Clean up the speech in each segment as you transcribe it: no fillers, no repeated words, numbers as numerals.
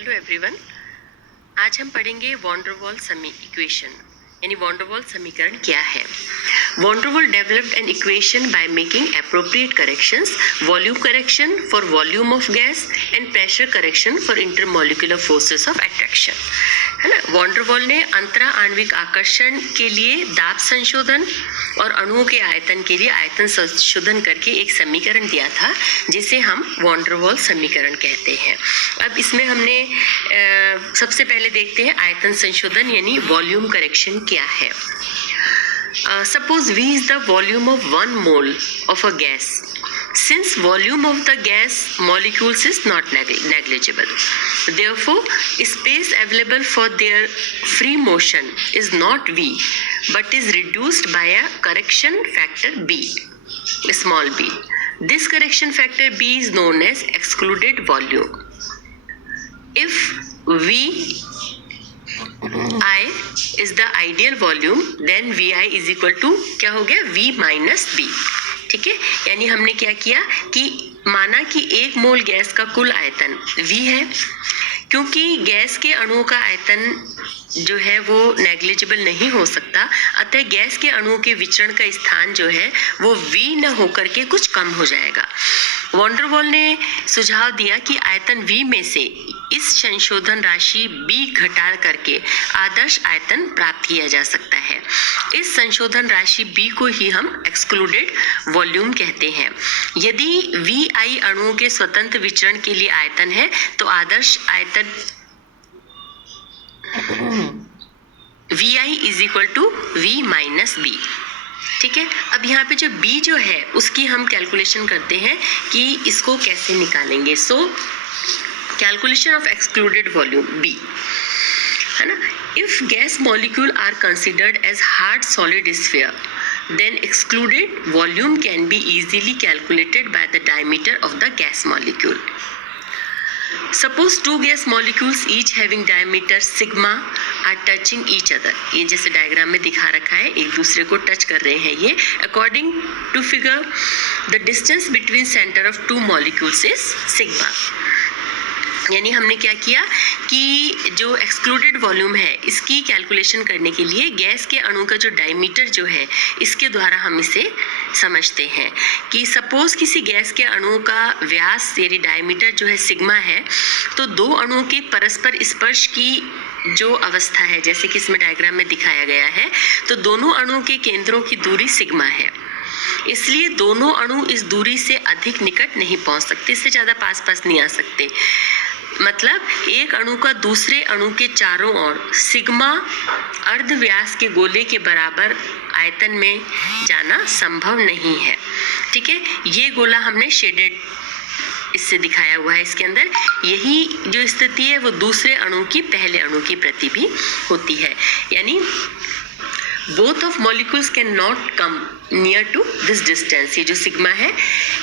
Hello everyone, आज हम पढ़ेंगे वॉन डर वाल इक्वेशन यानी वॉन डर वाल समीकरण क्या है। वॉन डर वाल developed an equation by making appropriate corrections, volume correction for volume of gas and pressure correction for intermolecular forces of attraction, है ना। वॉन डर वाल ने अंतरा आणविक आकर्षण के लिए दाब संशोधन और अणुओं के आयतन के लिए आयतन संशोधन करके एक समीकरण दिया था जिसे हम वॉन डर वाल समीकरण कहते हैं। अब इसमें हमने सबसे पहले देखते हैं आयतन संशोधन यानी वॉल्यूम करेक्शन क्या है। Suppose V is the volume of 1 mole of a gas. Since volume of the gas molecules is not negligible, therefore space available for their free motion is not V, but is reduced by a correction factor B, small b. This correction factor B is known as excluded volume. If I is the ideal volume, then VI is equal to क्या हो गया V minus B, ठीक है। यानी हमने क्या किया कि माना कि 1 मोल गैस का कुल आयतन V है, क्योंकि गैस के अणुओं का आयतन जो है वो नेग्लिजिबल नहीं हो सकता, अतः गैस के अणुओं के विचरण का स्थान जो है वो V न होकर के कुछ कम हो जाएगा। वॉन डर वाल ने सुझाव दिया कि आयतन V में से इस संशोधन राशि B घटा करके आदर्श आयतन प्राप्त किया जा सकता है। इस संशोधन राशि B को ही हम एक्सक्लूडेड वॉल्यूम कहते हैं। यदि VI अणुओं के स्वतंत्र विचरण के लिए आयतन है तो आदर्श आयतन VI is equal to V minus B, ठीक है। अब यहाँ पे जो B जो है उसकी हम कैलकुलेशन करते हैं कि इसको कैसे निकालेंगे। So calculation of excluded volume B, है ना। If gas molecule are considered as hard solid sphere, then excluded volume can be easily calculated by the diameter of the gas molecule. Suppose two gas molecules each having diameter sigma are touching each other. ये जैसे diagram में दिखा रखा है, एक दूसरे को touch कर रहे हैं ये। According to figure, the distance between center of two molecules is sigma. यानी हमने क्या किया कि जो एक्सक्लूडेड वॉल्यूम है इसकी कैलकुलेशन करने के लिए गैस के अणु का जो डायमीटर जो है इसके द्वारा हम इसे समझते हैं कि सपोज किसी गैस के अणुओं का व्यास यानी डायमीटर जो है सिग्मा है, तो दो अणुओं के परस्पर स्पर्श की जो अवस्था है जैसे कि इसमें डायग्राम में दिखाया गया है, तो दोनों अणुओं के केंद्रों की दूरी सिग्मा है, इसलिए दोनों अणु इस दूरी से अधिक निकट नहीं पहुंच सकते, इससे ज़्यादा पास पास नहीं आ सकते। मतलब एक अणु का दूसरे अणु के चारों ओर सिग्मा अर्ध व्यास के गोले के बराबर आयतन में जाना संभव नहीं है, ठीक है। ये गोला हमने शेडेड इससे दिखाया हुआ है, इसके अंदर यही जो स्थिति है वो दूसरे अणु की पहले अणु की प्रति भी होती है। यानी both of molecules cannot come near to this distance, ये जो सिग्मा है,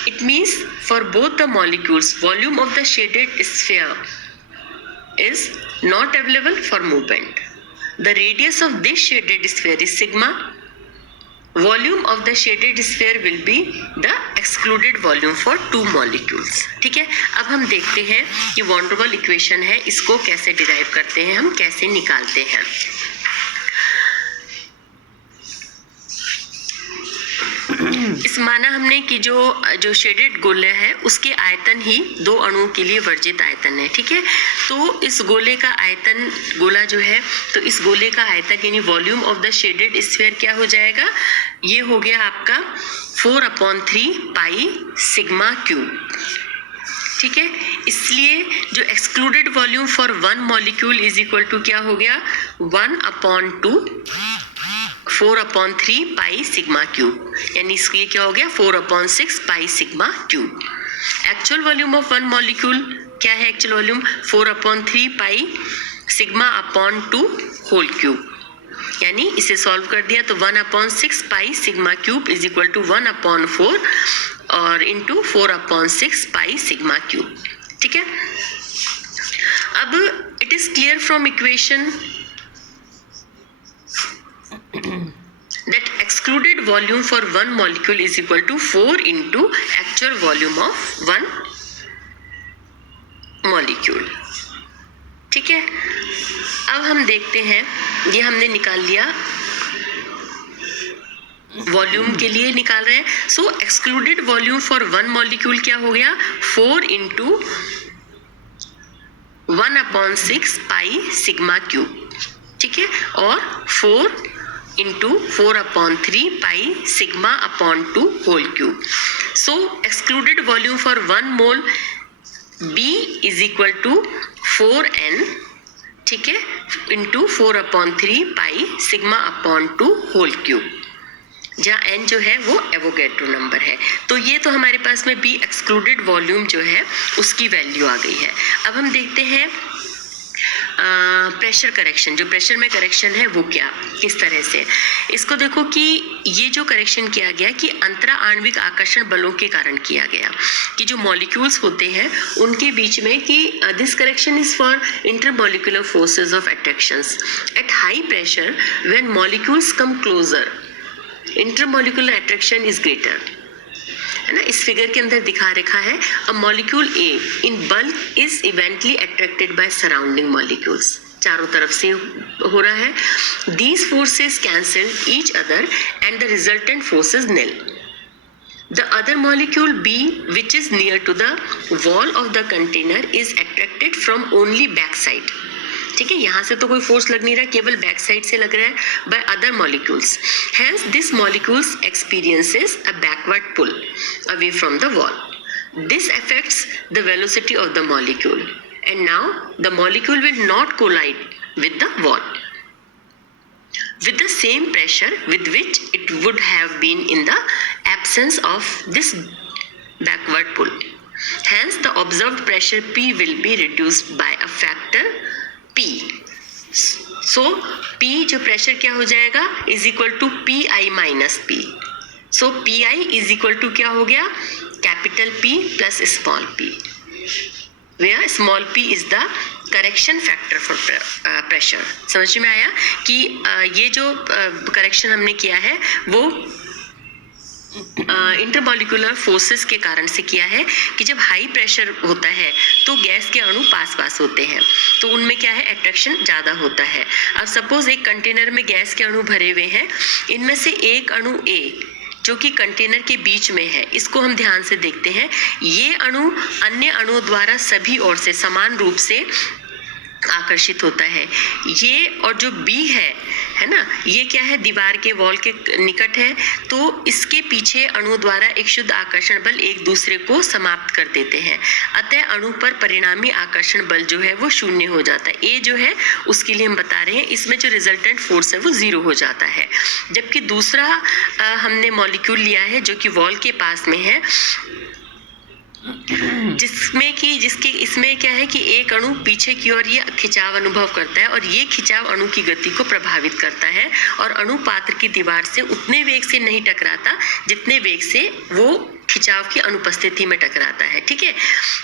it means for both the molecules volume of the shaded sphere is not available for movement. The radius of this shaded sphere is sigma. Volume of the shaded sphere will be the excluded volume for two molecules, ठीक है। अब हम देखते हैं कि von der Waals equation है इसको कैसे डिराइव करते हैं, हम कैसे निकालते हैं। इस माना हमने कि जो शेडेड गोला है उसके आयतन ही दो अणुओं के लिए वर्जित आयतन है, ठीक है। तो इस गोले का आयतन गोला जो है, तो इस गोले का आयतन यानी volume of the shaded sphere क्या हो जाएगा, ये हो गया आपका 4/3 पाई सिग्मा क्यूब, ठीक है। इसलिए जो excluded volume for 1 molecule is equal to क्या हो गया 1/2 4/3 पाई सिग्मा क्यूब, यानी इसके क्या हो गया 4/6 pi sigma cube. Actual volume of 1 molecule क्या है, actual volume 4/3 pi sigma upon 2 whole cube, यानी इसे सॉल्व कर दिया तो 1/6 pi sigma cube is equal to 1/4 और इंटू 4/6 पाई सिग्मा क्यूब, ठीक है। अब it is clear from equation that excluded volume for 1 molecule is equal to 4 into actual volume of 1 molecule. ठीक है, अब हम देखते हैं, ये हमने निकाल लिया, वॉल्यूम के लिए निकाल रहे हैं। So excluded volume for one molecule क्या हो गया, 4 × 1/6 पाई सिग्मा क्यूब, ठीक है, और 4 × 4/3 pi sigma upon 2 whole cube. So excluded volume for 1 mole B is equal to 4n, ठीक है, into 4/3 pi sigma upon 2 whole cube, जहाँ n जो है वो एवोगैड्रो नंबर है। तो ये तो हमारे पास में B एक्सक्लूडेड वॉल्यूम जो है उसकी वैल्यू आ गई है। अब हम देखते हैं प्रेशर करेक्शन, जो प्रेशर में करेक्शन है वो क्या, किस तरह से। इसको देखो कि ये जो करेक्शन किया गया कि अंतरा आणविक आकर्षण बलों के कारण किया गया, कि जो मॉलिक्यूल्स होते हैं उनके बीच में, कि this correction is for intermolecular forces of attractions at high pressure when molecules come closer, intermolecular attraction is greater, है ना। इस फिगर के अंदर दिखा रखा है, a molecule A in bulk is इवेंटली attracted by surrounding molecules, चारों तरफ से हो रहा है। These forces cancel each other and the resultant force is nil. The other molecule B, which is near to the wall of the container, is attracted from only back side, ठीक है, यहाँ से तो कोई फोर्स लग नहीं रहा, केवल बैक साइड से लग रहा है, by other molecules. Hence this molecules experiences a backward pull away from the wall. This affects the velocity of the molecule and now the molecule will not collide with the wall with the same pressure with which it would have been in the absence of this backward pull. Hence the observed pressure P will be reduced by a factor P. So P जो pressure क्या हो जाएगा, is equal to PI minus P. So PI is equal to क्या हो गया, capital P plus small p, where small p is the correction factor for pressure. समझ में आया कि ये जो करेक्शन हमने किया है वो इंटरमॉलिक्यूलर फोर्सेस के कारण से किया है, कि जब हाई प्रेशर होता है तो गैस के अणु पास पास होते हैं, तो उनमें क्या है, अट्रैक्शन ज़्यादा होता है। अब सपोज एक कंटेनर में गैस के अणु भरे हुए हैं, इनमें से एक अणु A जो कि कंटेनर के बीच में है, इसको हम ध्यान से देखते हैं। ये अणु अन्य अणुओं द्वारा सभी ओर से समान रूप से आकर्षित होता है। ये और जो B है ना, ये क्या है, दीवार के वॉल के निकट है, तो इसके पीछे अणु द्वारा एक शुद्ध आकर्षण बल एक दूसरे को समाप्त कर देते हैं, अतः अणु पर परिणामी आकर्षण बल जो है वो शून्य हो जाता है। A जो है उसके लिए हम बता रहे हैं, इसमें जो रिजल्टेंट फोर्स है वो 0 हो जाता है। जबकि दूसरा हमने मॉलिक्यूल लिया है जो कि वॉल के पास में है, जिसके इसमें क्या है कि एक अणु पीछे की ओर ये खिंचाव अनुभव करता है, और ये खिंचाव अणु की गति को प्रभावित करता है, और अणु पात्र की दीवार से उतने वेग से नहीं टकराता जितने वेग से वो खिंचाव की अनुपस्थिति में टकराता है, ठीक है।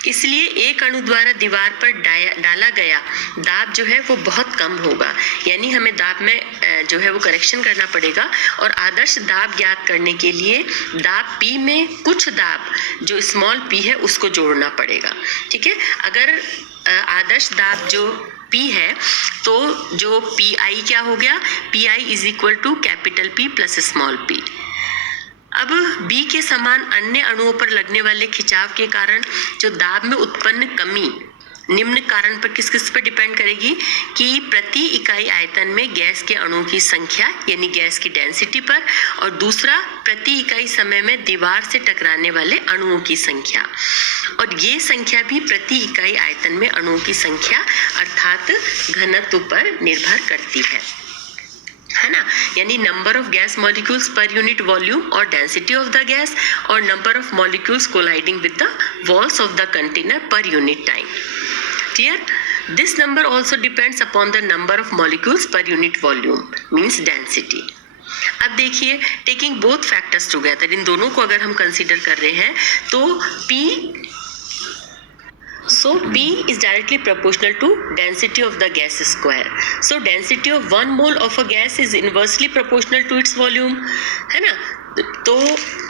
इसलिए एक अणु द्वारा दीवार पर डाला गया दाब जो है वो बहुत कम होगा, यानी हमें दाब में जो है वो करेक्शन करना पड़ेगा, और आदर्श दाब ज्ञात करने के लिए दाब P में कुछ दाब जो स्मॉल p है उसको जोड़ना पड़ेगा, ठीक है। अगर आदर्श दाब जो P है तो जो PI क्या हो गया, PI is equal to capital P plus small p। अब B के समान अन्य अणुओं पर लगने वाले खिंचाव के कारण जो दाब में उत्पन्न कमी निम्न कारण पर किस किस पर डिपेंड करेगी, कि प्रति इकाई आयतन में गैस के अणुओं की संख्या यानी गैस की डेंसिटी पर, और दूसरा प्रति इकाई समय में दीवार से टकराने वाले अणुओं की संख्या, और ये संख्या भी प्रति इकाई आयतन में अणुओं की संख्या अर्थात घनत्व पर निर्भर करती है ना, यानी number of gas molecules per unit volume और डेंसिटी ऑफ द गैस, और number of molecules colliding with the walls of the container per unit time. Clear? This number also depends upon the number of molecules per unit volume, means density. अब देखिए, taking both factors together, इन दोनों को अगर हम consider कर रहे हैं तो P is directly proportional to density of the gas square. So density of 1 mole of a gas is inversely proportional to its volume, है ना। तो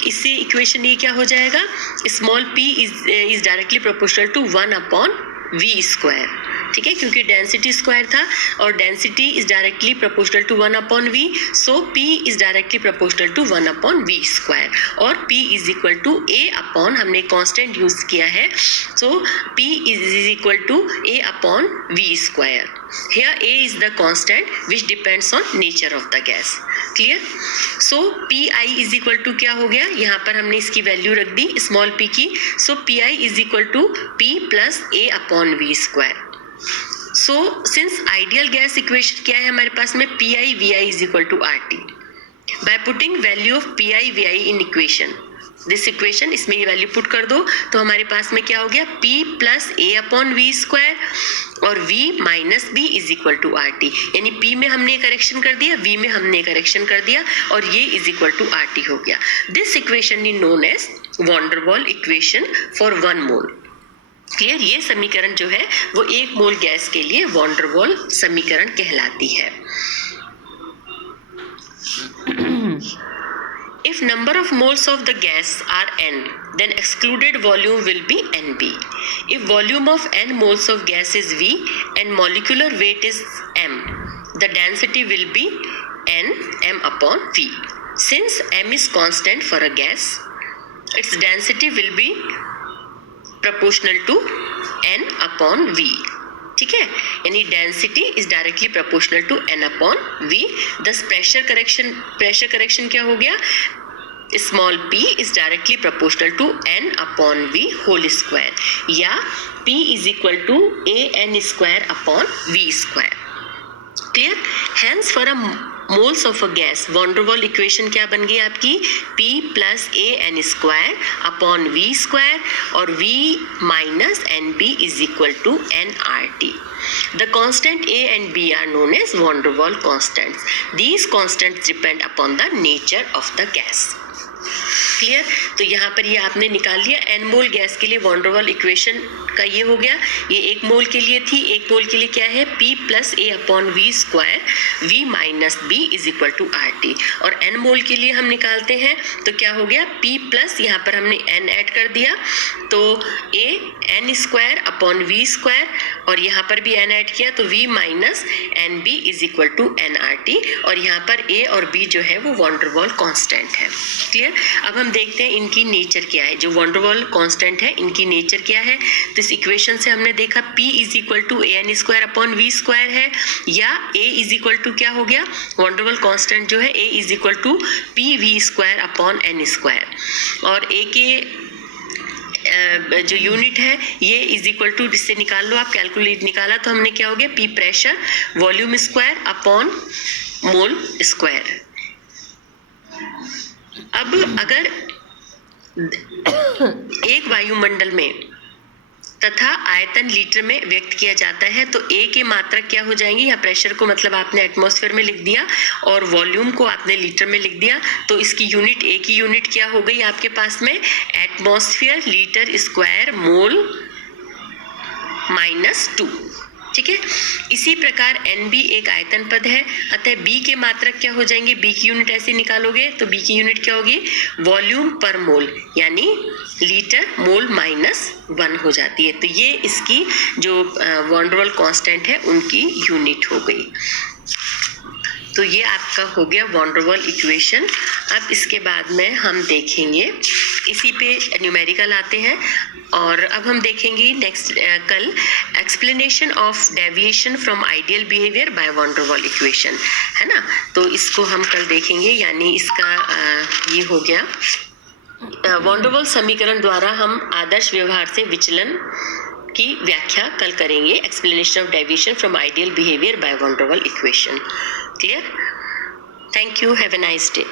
इससे इक्वेशन ये क्या हो जाएगा, small p is directly proportional to 1/v square, ठीक है, क्योंकि डेंसिटी स्क्वायर था और density is directly proportional to 1/v, सो P is directly proportional to 1/v square और P is equal to A upon, हमने कांस्टेंट यूज किया है, सो P is equal to A upon V square. Here A is the constant which depends on nature of the gas. Clear? So Pi is equal to क्या हो गया, यहाँ पर हमने इसकी वैल्यू रख दी स्मॉल p की, so Pi is equal to P plus A upon V square. So since ideal gas equation क्या है हमारे पास में, Pi Vi is equal to RT. By putting value of Pi Vi in equation, this equation, इसमें ये value put कर दो तो हमारे पास में क्या हो गया, P plus A upon V square और V minus B is equal to RT. यानी P में हमने करेक्शन कर दिया, V में हमने करेक्शन कर दिया और ये इज इक्वल टू RT हो गया. This equation is known as van der Waals equation for 1 mole. Clear? ये समीकरण जो है वो 1 मोल गैस के लिए वॉन डर वाल समीकरण कहलाती है. If number of moles of the gas are n, then excluded volume will be Nb. If volume of n moles of gas is V and molecular weight is m, the density will be m upon V. Since m is constant for a gas, its density will be proportional to n upon V. ठीक है, यानी density is directly proportional to n upon v. दस pressure correction क्या हो गया, small p is directly proportional to n upon v whole square, या p is equal to an square upon v square. Clear? Hence for a moles of a gas van der Waals equation क्या बन गई आपकी, P plus AN square upon V square और V minus NB is equal to nRT. The constant A and B are known as van der Waal constants. These constants depend upon the nature of the gas. Clear? तो यहाँ पर ये आपने निकाल लिया n मोल gas के लिए von der Waals equation का ये हो गया. ये 1 मोल के लिए थी, 1 मोल के लिए क्या है, P plus A upon V square, V minus B is equal to RT. और n मोल के लिए हम निकालते हैं तो क्या हो गया, P प्लस, यहाँ पर हमने n ऐड कर दिया तो A n square upon V square और यहाँ पर भी n ऐड किया तो V minus NB is equal to nRT. और यहाँ पर A और B जो है वो वॉन डर वाल कॉन्स्टेंट है. क्लियर? अब हम देखते हैं इनकी नेचर क्या है. जो वॉन डर वाल कांस्टेंट है इनकी नेचर क्या है, तो इस इक्वेशन से हमने देखा P is equal to AN square upon V square है, या A इज इक्वल टू क्या हो गया, वॉन डर वाल कांस्टेंट जो है A is equal to PV square upon N square. और A के जो यूनिट है ये इज इक्वल टू, जिससे निकाल लो आप, कैलकुलेट निकाला तो हमने क्या हो गया, P pressure volume square upon mole square. अब अगर एक वायुमंडल में तथा आयतन लीटर में व्यक्त किया जाता है तो A की मात्रा क्या हो जाएंगी, या प्रेशर को मतलब आपने एटमॉस्फेयर में लिख दिया और वॉल्यूम को आपने लीटर में लिख दिया, तो इसकी यूनिट A की यूनिट क्या हो गई आपके पास में, atmosphere litre square mole minus 2. ठीक है, इसी प्रकार NB एक आयतन पद है, अतः B के मात्रक क्या हो जाएंगे, B की यूनिट ऐसे निकालोगे तो B की यूनिट क्या होगी, वॉल्यूम पर मोल, यानी लीटर मोल माइनस 1 हो जाती है. तो ये इसकी जो वॉन डर वाल कांस्टेंट है उनकी यूनिट हो गई. तो ये आपका हो गया वॉन डर वाल इक्वेशन. अब इसके बाद में हम देखेंगे, इसी पे न्यूमेरिकल आते हैं और अब हम देखेंगे नेक्स्ट कल explanation of deviation from ideal behaviour by van der Waals equation, है ना. तो इसको हम कल देखेंगे, यानी इसका ये हो गया वॉन डर वाल समीकरण द्वारा हम आदर्श व्यवहार से विचलन की व्याख्या कल करेंगे. Explanation of deviation from ideal behaviour by van der Waals equation. Clear? Thank you. Have a nice day.